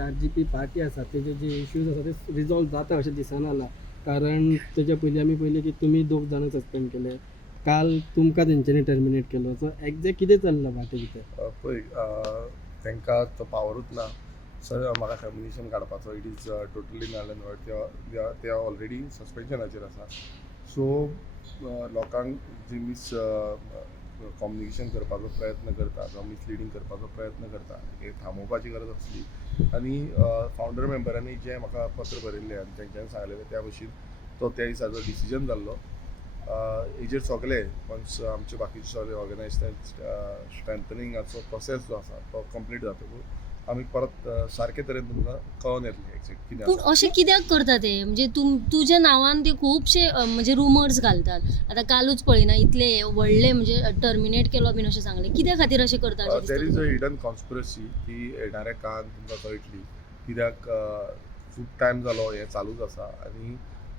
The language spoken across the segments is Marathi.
RGP पार्टी आसा तेजे जे इश्यूज आसा ते रिजॉल्व जाता अशें दिसना आला. कारण तेच्या पयलीं आमी पयलीं की तुमी 2 जाणां सस्पेंड केले, काल तुमकां तेंच्यांनी टर्मिनेट केलो. सो एग्जॅक्ट कितें चल्लां पार्टी भितर? पळय तांकां तो पावरूच ना. सर म्हाका टर्मिनेशन काडपाचो it is totally null and void. ते ऑलरेडी सस्पेन्शनाचेर आसा. सो लोकांक जी कम्युनिकेशन करपाचो प्रयत्न करता जावं मिसलिडींग करपाचो प्रयत्न करता हे थांबोवपाची गरज आसली. आनी फावंडर मेंबरांनी जें म्हाका पत्र बरयल्लें आनी तेंच्यांनी सांगलेलें त्या भशेन तो त्या दिसाचो डिसिजन जाल्लो. हेजेर सगळे वन्स आमचे बाकीचे सगळे ऑर्गनायजेशन स्ट्रेंथनिंगाचो प्रोसेस जो आसा तो कंप्लीट जातकूच आमी परत सारके तरेन तुमकां कळोवन येतलें एक्झॅक्ट कितें पूण अशें कित्याक करता ते म्हणजे तुज्या नांवान ते खुबशे म्हणजे रुमर्स घालतात. आतां कालूच पळयना इतले व्हडले म्हणजे टर्मिनेट केलो बीन अशें सांगलें. कित्या खातीर अशें करता अशें दिसता there is a Tuka? Hidden conspiracy ती येणाऱ्या काळान तुमकां कळटली. कित्याक खूब टायम जालो हें चालूच आसा आनी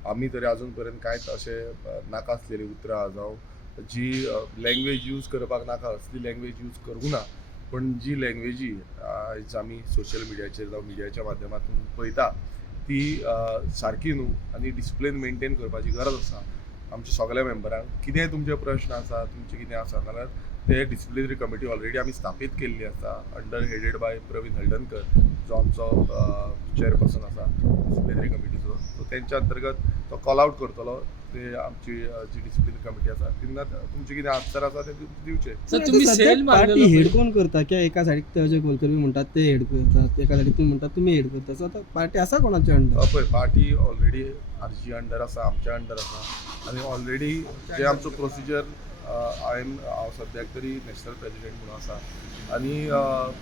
आमी तरी आजून पर्यंत कांयच अशें नाका आसलेली उतरां जावं जी लँग्वेज यूज करपाक नाका असली लँग्वेज यूज करूं ना. पण जी लँग्वेजी आयज आमी सोशल मिडियाचेर जावं मिडियाच्या माध्यमांतून पळयता ती सारकी न्हू आनी डिसिप्लीन मेंटेन करपाची गरज आसा. आमच्या सगळ्या मेंबरांक कितेंय तुमचे प्रश्न आसा तुमचे कितें आसा जाल्यार ते डिसिप्लिनरी कमिटी ऑलरेडी आमी स्थापीत केल्ली आसा under headed by Pravin Haldankar जो आमचो चेअरपर्सन आसा डिसिप्लिनरी कमिटीचो. सो तेंच्या अंतर्गत तो कॉल आउट करतलो. ते आमची जी डिसिप्लिनरी कमिटी आसा तेन्ना तुमचे कितें आन्सर आसा ते दिवचे. सर तुम्ही सेल पार्टी मारलेलो हेड कोण करता किंवा एका सायडीक ते अजय कुलकर्णी म्हणटात ते हेड करतात, एका सायडीक तुम्ही म्हणटात तुमी हेड करता. सो आतां पार्टी आसा कोणाच्या अंडर? पळय पार्टी ऑलरेडी RG अंडर आसा आमच्या अंडर आसा आनी ऑलरेडी जे आमचो प्रोसिजर हांव सद्याक तरी नॅशनल प्रेसिडेंट म्हणून आसा आनी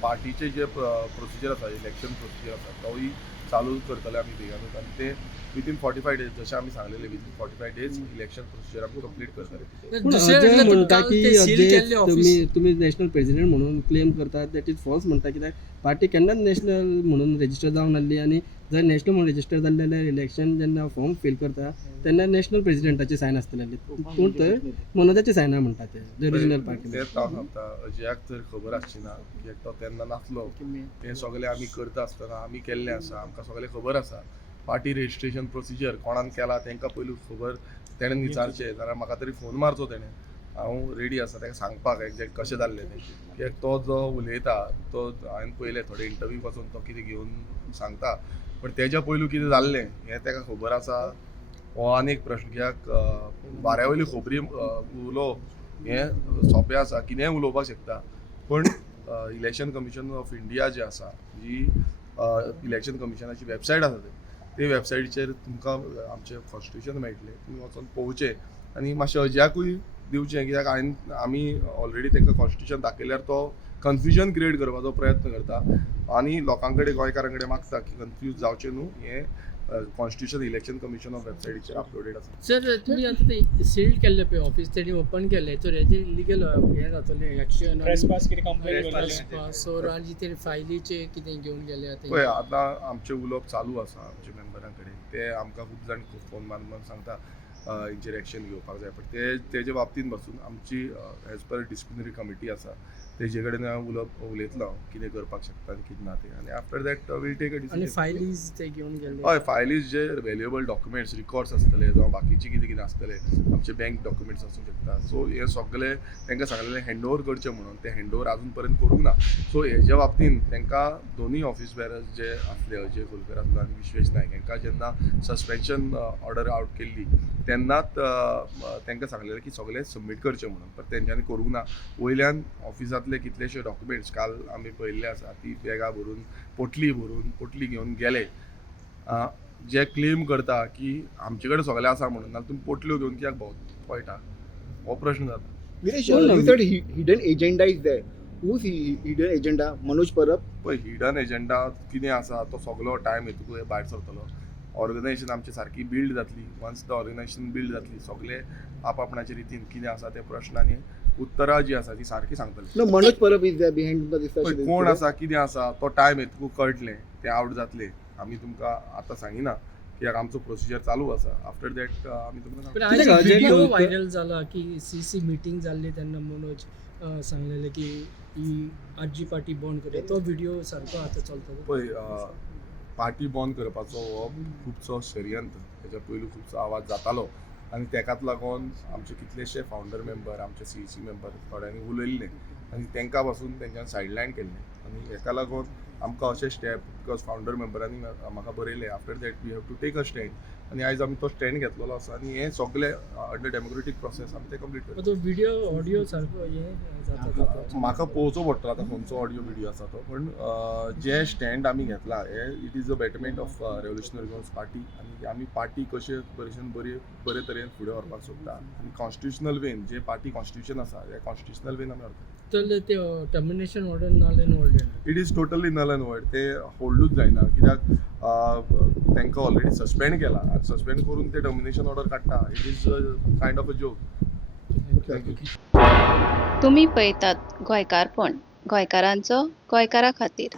पार्टीचे जे प्रोसिजर आसा इलेक्शन प्रोसिजर आसा तोय चालू करतले आमी बेगानूच आनी ते विथीन 45 डेज जशें आमी सांगलेले विथीन 45 डेज इलेक्शन प्रोसिजर आमी कंप्लीट करतले. पूण दुसरे अजय म्हटलं तर म्हणटा काल की ते सील जे केल्ले ऑफिस तुम्ही नॅशनल प्रेसिडेंट म्हणून क्लेम करतात दॅट इज फॉल्स म्हणटा. कित्याक पार्टी केन्नाच नॅशनल म्हणून रेजिस्टर जावन नासली आनी जर नॅशनल म्हणून रेजिस्टर जाल्ले जाल्यार इलेक्शन जेन्ना फॉर्म फिल करता तेन्ना नॅशनल प्रेसिडेंटाची सायन आसतली. पूण थंय मनोजाची सायना म्हणटा ते ओरिजिनल पार्टी. तेच हांव सांगता अजयाक तर खबर आसची ना कित्याक तो तेन्ना नासलो. हे सगळे आमी करता आसतना आमी केल्लें आसा आमकां सगळें खबर आसा. पार्टी रेजिस्ट्रेशन प्रोसिजर कोणान केला तांकां पयलूच खबर. तेणें विचारचें जाल्यार म्हाका तरी फोन मारचो तेणें. हांव रेडी आसा ताका सांगपाक एक्झॅक्ट कशें जाल्लें तें. कित्याक तो जो उलयता तो हांवें पयलें थोडे इंटरव्यू पासून तो कितें घेवन सांगता पण तेच्या पयलू कितें जाल्लें हें ताका खबर आसा हो आनी एक प्रश्न. कित्याक वाऱ्या वयली खोबरी उलोवप हें सोंपें आसा कितेंय उलोवपाक शकता. पण इलेक्शन कमिशन ऑफ इंडिया जें आसा जी इलेक्शन कमिशनाची वेबसायट आसा ते वेबसायटीचेर तुमकां आमचें कॉन्स्टिट्यूशन मेळटलें. तुमी वचून पळोवचें आनी मातशें अजयाकूय दिवचें कित्याक आमी ऑलरेडी तांकां कॉन्स्टिट्यूशन दाखयल्यार तो कन्फ्युजन क्रिएट करपाचो प्रयत्न करता आनी लोकां कडेन गोंयकारां कडेन मागता की कन्फ्यूज जावचें न्हू. हें कॉन्स्टिट्यूशन इलेक्शन कमिशन ऑफ वेबसायटीचेर अपलोडेड आसा. सर तुम्ही आता ते सील केल्ले पळय ऑफिस तेणी ओपन केले तर हेजे लिगल हें जातलें एक्शन ट्रेसपास कितें कंप्लेंट केल्ली सो आनी ते फायलीचे कितें घेवन गेले पळय आतां आमचें उलोवप चालू आसा आमच्या मेंबरां कडेन. ते आमकां खूब जाण फोन मारून सांगता हेंचेर एक्शन घेवपाक जाय. पण तेजे बाबतींत पासून आमची एज पर डिसिप्लिनरी कमिटी आसा तेजे कडेन हांव उलयतलो कितें करपाक शकता आनी कितें ना तें. आनी after that we'll take a आनी डिसिजन. फायलीज ते घेवन गेले हय फायलीज जे वेल्युएबल डॉक्युमेंट्स रिकॉर्ड्स आसतले जावं बाकीचे कितें कितें आसतले आमचे बँक डॉक्युमेंट्स आसूं शकता. सो हे सगळे तांकां सांगलेलें हँडओवर करचें म्हणून ते हँडओवर आजून पर्यंत करूंक ना. सो हेज्या बाबतींत तांकां दोनूय ऑफिस बेरर्स जे आसले अजय कुलकर आसलो आनी विश्वेश नायक हांकां जेन्ना सस्पेन्शन ऑर्डर आउट केल्ली तेन्नाच तांकां सांगलेलें की सगळें सबमीट करचें म्हणून. पण तेंच्यांनी करूंक ना. वयल्यान ऑफिसांतले कितलेशे डॉक्युमेंट्स काल आमी पळयल्ले आसा ती बॅगां भरून पोटली घेवन गेले. जे क्लेम करता की आमचे कडेन सगळें आसा म्हणून नाल्यार तुमी पोटल्यो घेवन कित्याक पळयता हो प्रश्न जाता. Viresh, you said hidden agenda is there. Who's hidden agenda? Manoj Parab? पळय हिडन एजेंडा कितें आसा तो सगळो टायम येतकूच भायर सरतलो. ऑर्गनायजेशन आमची सारकी बिल्ड जातली. वन्स द ऑर्गनायजेशन बिल्ड जातली सगळे आपापणाच्या रितीन कितें आसा ते प्रश्नांनी उत्तरां जी आसा ती सारकी सांगतली. No, Manoj Parab is there behind the पळय discussion. कोण आसा कितें आसा तो टायम येतकूच कळटलें तें आउट जातलें. आमी तुमकां आतां सांगिना कित्याक आमचो प्रोसिजर चालू आसा. आफ्टर दॅट आमी तुमकां पण सांगता. आज अजय व्हिडिओ कुलकर- व्हायरल जाला की CC मिटींग जाल्ली तेन्ना मनोज सांगलेलें की ही RG पार्टी बंद करया. तो व्हिडिओ सारको आतां चलता. पळय पार्टी बंद करपाचो हो खुबसो षडयंत्र. तेच्या पयलीं खुबसो आवाज जातालो आनी तेकाच लागून आमचे कितलेशे फावंडर मेंबर, आमचे CEC मेंबर थोड्यांनी उलयल्ले आनी तांकां पासून तेंच्यान सायडलायन केल्लें. आनी हेका लागून आमकां अशें स्टेप, बिकॉज फावंडर मेंबरांनी म्हाका बरयलें after that we have to take a stand. आनी आयज आमी तो स्टँड घेतलेलो आसा आनी हें सगळें अंडर डेमोक्रेटीक प्रोसेस आमी तें कंप्लीट करता. तो व्हिडिओ ऑडिओ सारको हे जाता म्हाका पळोवचो पडटलो आतां खंयचो ऑडियो व्हिडिओ आसा तो, पण जे स्टँड आमी घेतला हे it is a betterment of revolutionary Goans party. आनी आमी पार्टी कशे तरेन बरे तरेन फुडें व्हरपाक सोदता आनी कॉन्स्टिट्युशनल वेन जे पार्टी कॉन्स्टिट्युशन आसा हे कॉन्स्टिट्युशनल वेन आमी व्हरता. तर ते termination order null and void. It is totally null and void. ते होल्डूच जायना कित्याक तांकां ऑलरेडी सस्पेंड केला आनी सस्पेंड करून ते टर्मिनेशन ऑर्डर काडटा. It is kind of a joke. Thank you. तुम्ही पळयतात गोंयकारपण, गोंयकारांचो गोंयकारा खातीर.